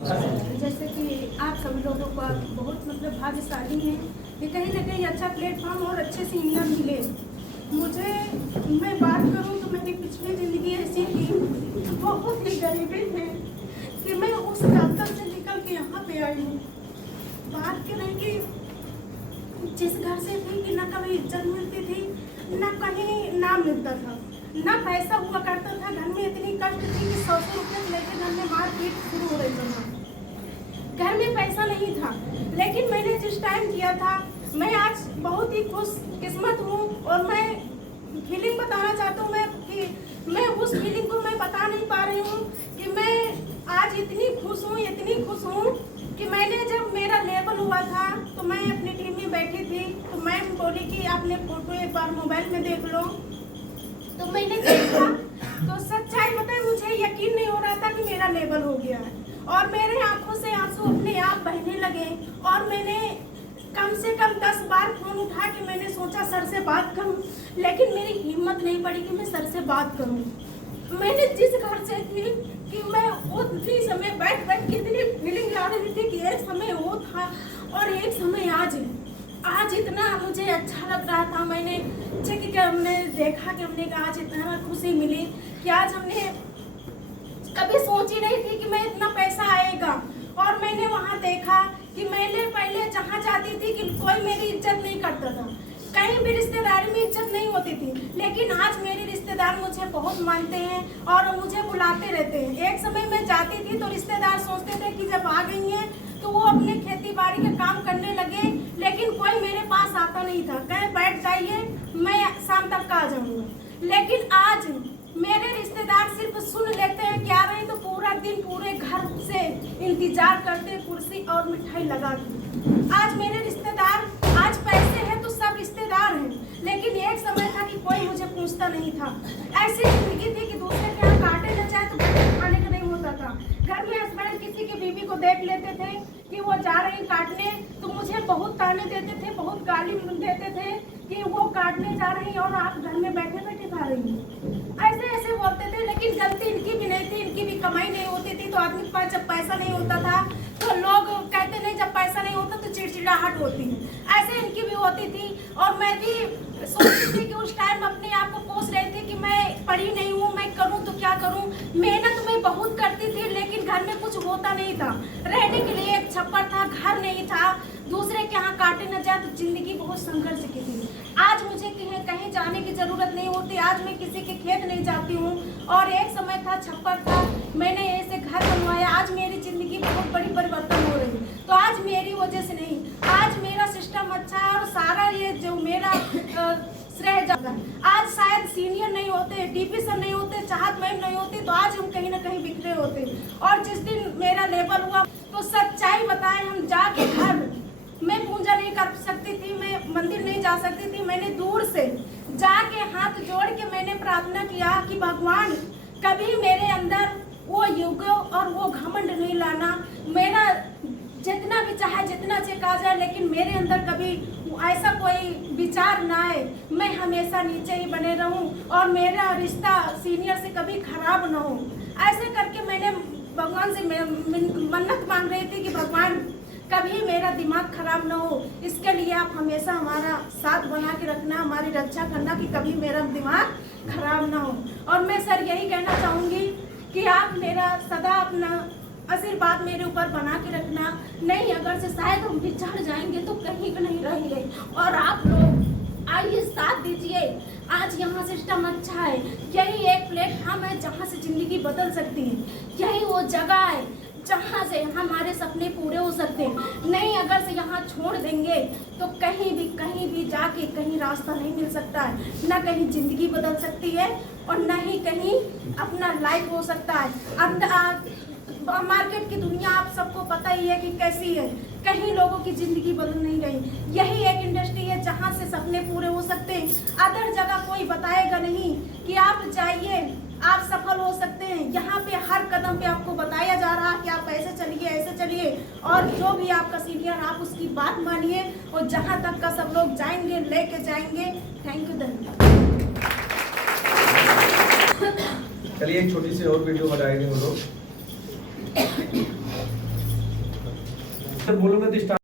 जैसे कि आप सभी लोगों का बहुत मतलब भाग्यशाली हैं कि कहीं ना कहीं अच्छा प्लेटफॉर्म और अच्छे से इनकम मिले। मुझे मैं बात करूं तो मेरी पिछली ज़िंदगी ऐसी थी, बहुत ही गरीबी है कि मैं उस दफ्तर से निकल के यहाँ पे आई हूँ। बात करें कि जिस घर से थी कि ना कभी इज्जत मिलती थी ना कहीं नाम मिलता था, ना पैसा हुआ करता था। घर में इतनी कष्ट थी कि 100 रुपये से लेकर घर में मारपीट शुरू हो रही थी। घर में पैसा नहीं था, लेकिन मैंने जिस टाइम किया था, मैं आज बहुत ही खुश किस्मत हूँ। और मैं फीलिंग बताना चाहता हूँ मैं उस फीलिंग को मैं बता नहीं पा रही हूँ कि मैं आज इतनी खुश हूँ कि मैंने जब मेरा लेवल हुआ था तो मैं अपनी टीम में बैठी थी, तो मैम बोली कि आपने फोटो एक बार मोबाइल में देख लो। तो मैंने देखा तो सच्चाई बताए, मुझे यकीन नहीं हो रहा था कि मेरा लेवल हो गया है। और मेरे आंखों से आंसू अपने आप बहने लगे और मैंने कम से कम 10 बार फोन उठा के मैंने सोचा सर से बात करूं, लेकिन मेरी हिम्मत नहीं पड़ी कि मैं सर से बात करूं। मैंने जिस घर से थी कि मैं उतनी समय बैठ कितनी फीलिंग आ रही थी कि एक समय वो था और एक समय आज इतना मुझे अच्छा लग रहा था। मैंने चेक किया, हमने देखा कि हमने आज इतना खुशी मिली कि आज हमने कभी सोची नहीं थी कि मैं इतना पैसा आएगा। और मैंने वहाँ देखा कि मैंने पहले जहाँ जाती थी कि कोई मेरी इज्जत नहीं करता था, कहीं भी रिश्तेदारी में इज्जत नहीं होती थी, लेकिन आज मेरे रिश्तेदार मुझे बहुत मानते हैं और मुझे बुलाते रहते हैं। एक समय मैं जाती थी तो रिश्तेदार सोचते थे कि जब आ गई हैं तो वो अपने खेती बाड़ी का काम करने लगे, लेकिन कोई मेरे पास आता नहीं था। कहे बैठ जाइए, मैं शाम तक आ जाऊँगा। लेकिन आज मेरे रिश्तेदार सिर्फ सुन लेते हैं कि आ रहे हैं तो पूरा दिन पूरे घर से इंतजार करते हैं कुर्सी और मिठाई लगा के। आज मेरे रिश्तेदार, आज पैसे हैं तो सब रिश्तेदार हैं, लेकिन एक समय था कि कोई मुझे पूछता नहीं था। ऐसी जिंदगी थी कि दूसरे के यहाँ काटे न जाए तो खाने का नहीं होता था। घर में हस्बैंड किसी की बीवी को देख लेते थे कि वो जा रही काटने तो मुझे बहुत ताने देते थे, बहुत गाली देते थे कि वो काटने जा रही और आप घर में बैठे बैठे खा रही हैं। ऐसे बोलते थे, लेकिन गलती इनकी भी नहीं थी, इनकी भी कमाई नहीं होती थी। तो आदमी के पास जब पैसा नहीं होता था तो लोग कहते नहीं, जब पैसा नहीं होता तो चिड़चिड़ाहट होती है। ऐसे इनकी भी होती थी और मैं भी सोचती थी कि उस टाइम अपने आप को कोस रही थी कि मैं पढ़ी नहीं हूँ, मैं करूँ तो क्या करूँ। मेहनत मैं बहुत करती थी, लेकिन घर में कुछ होता नहीं था। रहने के लिए एक छप्पर था, घर नहीं था, दूसरे के यहाँ काटे न जाए तो जिंदगी बहुत संघर्ष की थी। आज मुझे कहीं जाने की जरूरत नहीं होती, आज मैं किसी के खेत नहीं जाती हूँ। और एक समय था, छप्पर था, मैंने ऐसे घर बनवाया। आज मेरी जिंदगी बहुत बड़ी परिवर्तन हो रही है। तो आज मेरी वजह से नहीं, आज मेरा सिस्टम अच्छा है और सारा ये जो मेरा श्रेय जाता। आज शायद सीनियर नहीं होते, डीपी सर नहीं होते, चाहत मैम नहीं होती, तो आज हम कहीं ना कहीं बिखरे होते। और जिस दिन मेरा लेवल हुआ तो सच्चाई बताएं, हम जाके घर मैं पूजा नहीं कर सकती थी, मैं मंदिर नहीं जा सकती थी। मैंने दूर से जाके हाथ जोड़ के मैंने प्रार्थना किया कि भगवान कभी मेरे अंदर वो युग और वो घमंड नहीं लाना। मेरा जितना भी चाहे जितना चेक आ जाए, लेकिन मेरे अंदर कभी ऐसा कोई विचार ना आए। मैं हमेशा नीचे ही बने रहूं और मेरा रिश्ता सीनियर से कभी खराब ना हो। ऐसे करके मैंने भगवान से मन्नत मांग रही थी कि भगवान कभी मेरा दिमाग खराब ना हो, इसके लिए आप हमेशा हमारा साथ बना के रखना, हमारी रक्षा करना कि कभी मेरा दिमाग खराब ना हो। और मैं सर यही कहना चाहूँगी कि आप मेरा सदा अपना आशीर्वाद मेरे ऊपर बना के रखना। नहीं अगर से शायद हम बिछड़ जाएंगे तो कहीं का नहीं रहेंगे। और आप लोग आइए साथ दीजिए। आज यहाँ सिस्टम अच्छा है, यही एक प्लेटफॉर्म है जहाँ से ज़िंदगी बदल सकती है, यही वो जगह है जहाँ से हमारे सपने पूरे हो सकते हैं। नहीं अगर से यहाँ छोड़ देंगे तो कहीं भी जाके कहीं रास्ता नहीं मिल सकता है, ना कहीं ज़िंदगी बदल सकती है और ना ही कहीं अपना लाइफ हो सकता है। मार्केट की दुनिया आप सबको पता ही है कि कैसी है, कहीं लोगों की ज़िंदगी बदल नहीं रही। यही एक इंडस्ट्री है जहाँ से सपने पूरे हो सकते हैं। अदर जगह कोई बताएगा नहीं कि आप जाइए, आप सफल हो सकते हैं। यहाँ पे हर कदम पे आपको बताया जा रहा है कि आप ऐसे चलिए और जो भी आपका सीनियर आप उसकी बात मानिए और जहाँ तक का सब लोग जाएंगे लेके जाएंगे। थैंक यू, धन्यवाद। चलिए एक छोटी सी और वीडियो बनाएंगे हम लोग। से बोलूंगा तो